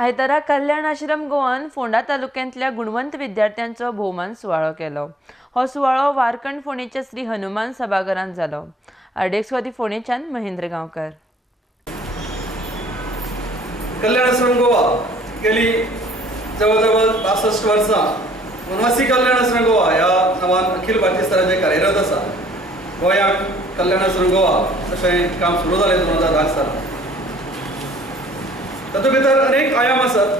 आयतारा कल्याण आश्रम गोवान फोंडा तालुक्यांतल्या गुणवंत विद्यार्थ्यांचो भोवमान सुवाळो केलो। हो सुवाळो वारकण फोंडेच्या श्री हनुमान सभाघरांत जालो। अर्डेक्सवादी फोंडेच्यान महेंद्र गांवकर। कल्याण आश्रम गोवा गेली जवळजवळ 65 वर्सां वनवासी कल्याण आश्रम गोवा ह्या नांवान अखिल भारतीय स्तराचेर कार्यरत आसा। गोंयांत कल्याण आश्रम गोवा अशें काम सुरू जालें 2010 सालांत। तातूंत भितर अनेक आयाम आसात।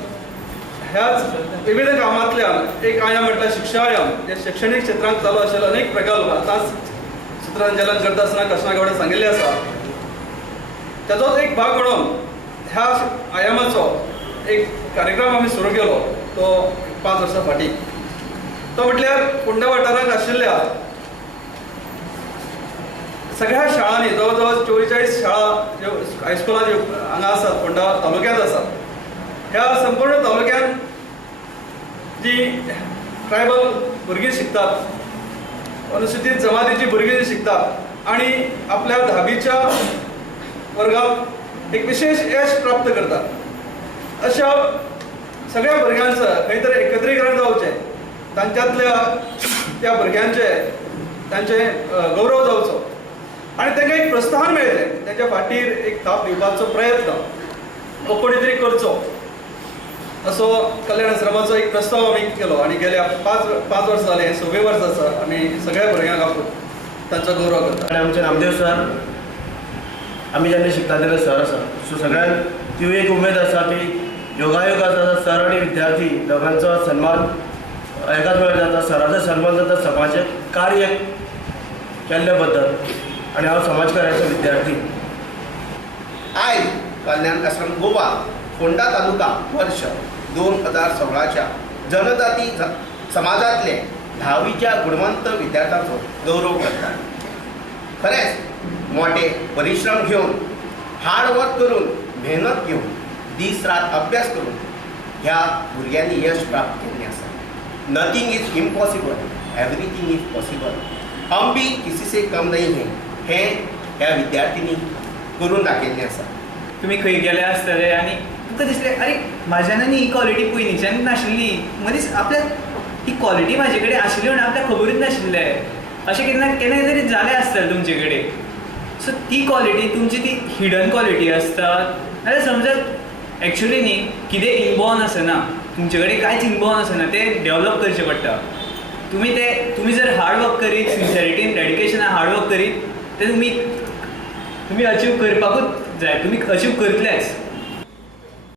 ह्याच विविध कामांतल्यान एक आयाम म्हटल्यार शिक्षा आयाम, जे शैक्षणीक क्षेत्रांत चालू आशिल्ले अनेक प्रकल्प आतांच चित्रांजलन करता आसतना कृष्णा गौडे सांगिल्ले आसा। ताचोच एक भाग म्हणून ह्या आयामाचो एक कार्यक्रम आमी सुरू केलो तो 5 वर्सां फाटीं। तो म्हटल्यार फोंडा वाठारांत आशिल्ल्या सगळ्या शाळांनी जवळजवळ 44 शाळा ज्यो हायस्कुलां ज्यो हांगा आसात फोंडा तालुक्यांत आसात, ह्या संपूर्ण तालुक्यांत जी ट्रायबल भुरगीं शिकतात, अनुसूचित जमातीची भुरगीं जी शिकतात आणि आपल्या 10वीच्या वर्गात एक विशेष यश प्राप्त करतात, अशा सगळ्या भुरग्यांचं खंय तरी एकत्रीकरण जावचें, तांच्यांतल्या त्या भुरग्यांचे तांचे गौरव जावचो आणि तांकां एक प्रोत्साहन मेळचें, तांच्या फाटीर एक थाप दिवपाचो प्रयत्न हो कोणी तरी करचो, असो कल्याण आश्रमाचो एक प्रस्ताव आमी केलो आणि गेल्या 5 वर्सां जाले, 6वें वर्स आसा आमी सगळ्या भुरग्यांक आपूण तांचो गौरव करता। आणि आमचे नामदेव सर आमी जेन्ना शिकता तेन्ना सर आसा, सो सगळ्यांक ती एक उमेद आसा की योगायोग आसा सर आणि विद्यार्थी दोगांचो सन्मान एकाच वेळार जाता, सराचो सन्मान जाता समाजाक कार्य केल्ले बद्दल आणि हांव समाजकार्याचो विद्यार्थी। आयज कल्याण आश्रम गोवा फोंडा तालुका वर्ष 2016च्या जनजाती समाजातले 10वीच्या गुणवंत विद्यार्थ्यांचो गौरव करता। खरेंच मोठे परिश्रम घेवन, हार्ड वर्क करून, मेहनत घेवन, दीस रात अभ्यास करून ह्या भुरग्यांनी यश प्राप्त केल्लें आसा। Nothing is impossible, everything is possible. हम भी किसी से कम नहीं है, हे ह्या विद्यार्थ्यांनी करून दाखयल्लें आसा। तुम्ही खंय गेले आसतले आणि तुमकां दिसलें अरे म्हाज्यान ही क्वॉलिटी पयलींच्यान नाशिल्ली, मदींच आपल्याक ही क्वॉलिटी म्हाजे कडेन आशिल्ली म्हणून आपल्याक खबरूच नाशिल्लें, अशें केन्ना तरी जालें आसतलें तुमचे कडेन। सो ती क्वॉलिटी तुमची ती हिडन क्वॉलिटी आसता, नाजाल्यार समजा एक्चुली न्ही कितें इनबॉर्न आसना, तुमचे कडेन कांयच इनबॉर्न आसना, तें डेवलप करचें पडटा। तुम्ही जर हार्ड वर्क करीत, सिन्सियरिटीन, डेडिकेशनान हार्ड वर्क करीत, ते तुम्ही अचीव करपाकूच जाय, तुम्ही अचीव करतलेच।